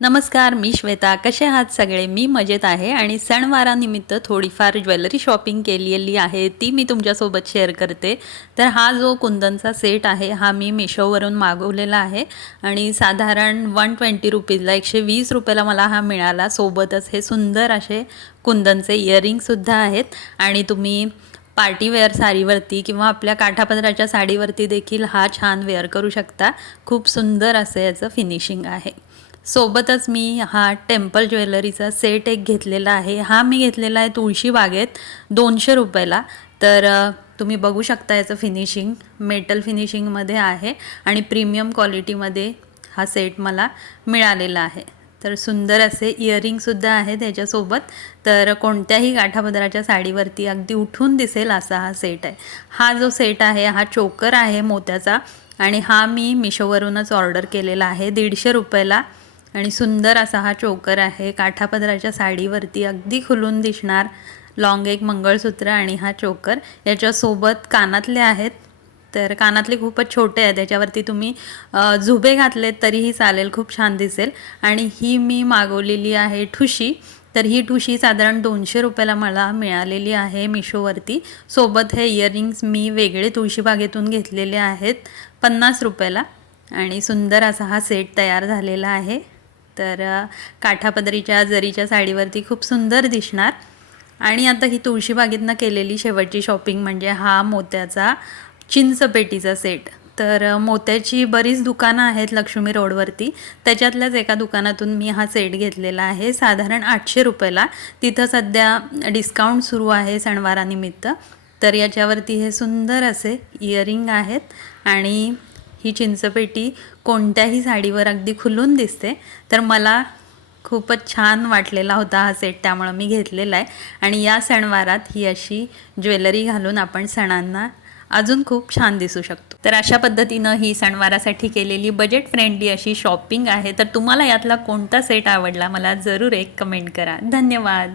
नमस्कार, मी श्वेता. कसे आहात सगळे? मी मजेत आहे आणि सणवारानिमित्त थोडीफार ज्वेलरी शॉपिंग केलेली आहे, ती मी तुमच्यासोबत शेअर करते. तर हा जो कुंदनचा सेट आहे, हा मी मिशोवरून मागवलेला आहे आणि साधारण ₹120ला ₹120ला मला हा मिळाला. सोबतच हे सुंदर असे कुंदनचे इयरिंगसुद्धा आहेत आणि तुम्ही पार्टीवेअर साडीवरती किंवा आपल्या काठापदराच्या साडीवरती देखील हा छान वेअर करू शकता. खूप सुंदर असं याचं फिनिशिंग आहे. सोबतच मी हा टेम्पल ज्वेलरीचा सेट एक घेतलेला आहे. हा मी घेतलेला आहे तुळशी बागेत ₹200ला. तर तुम्ही बघू शकता याचं फिनिशिंग मेटल फिनिशिंगमध्ये आहे आणि प्रीमियम क्वालिटीमध्ये हा सेट मला मिळालेला आहे. तर सुंदर असे इयरिंगसुद्धा आहे त्याच्यासोबत. तर कोणत्याही काठापदराच्या साडीवरती अगदी उठून दिसेल असा हा सेट आहे. हा जो सेट आहे हा चोकर आहे मोत्याचा आणि हा मी मिशोवरूनच ऑर्डर केलेला आहे ₹150ला. आणि सुंदर असा हा चोकर आहे. काठापदराच्या साडीवरती अगदी खुलून दिसणार लॉंग एक मंगळसूत्र आणि हा चोकर. याच्यासोबत कानातले आहेत. तर कानातले खूपच छोटे आहेत, त्याच्यावरती तुम्ही झुबे घातलेत तरीही चालेल, खूप छान दिसेल. आणि ही मी मागवलेली आहे ठुशी. तर ही ठुशी साधारण ₹200ला मला मिळालेली आहे मिशोवरती. सोबत हे इयरिंग्स मी वेगळे तुळशीबागेतून घेतलेले आहेत ₹50ला. आणि सुंदर असा हा सेट तयार झालेला आहे. तर काठापदरीच्या जरीच्या साडीवरती खूप सुंदर दिसणार. आणि आता ही तुळशीबागेतनं केलेली शेवटची शॉपिंग म्हणजे हा मोत्याचा चिंचपेटीचा सेट. तर मोत्याची बरीच दुकानं आहेत लक्ष्मी रोडवरती, त्याच्यातल्याच एका दुकानातून मी हा सेट घेतलेला आहे साधारण ₹800ला. तिथं सध्या डिस्काउंट सुरू आहे सणवारानिमित्त. तर याच्यावरती हे सुंदर असे इयरिंग आहेत आणि ही चिंचपेटी कोणत्याही साडीवर अगदी खुलून दिसते. तर मला खूपच छान वाटलेला होता हा सेट, त्यामुळं मी घेतलेला आहे. आणि या सणवारात ही अशी ज्वेलरी घालून आपण सणांना अजून खूप छान दिसू शकतो. तर अशा पद्धतीनं ही सणवारासाठी केलेली बजेट फ्रेंडली अशी शॉपिंग आहे. तर तुम्हाला यातला कोणता सेट आवडला मला जरूर एक कमेंट करा. धन्यवाद.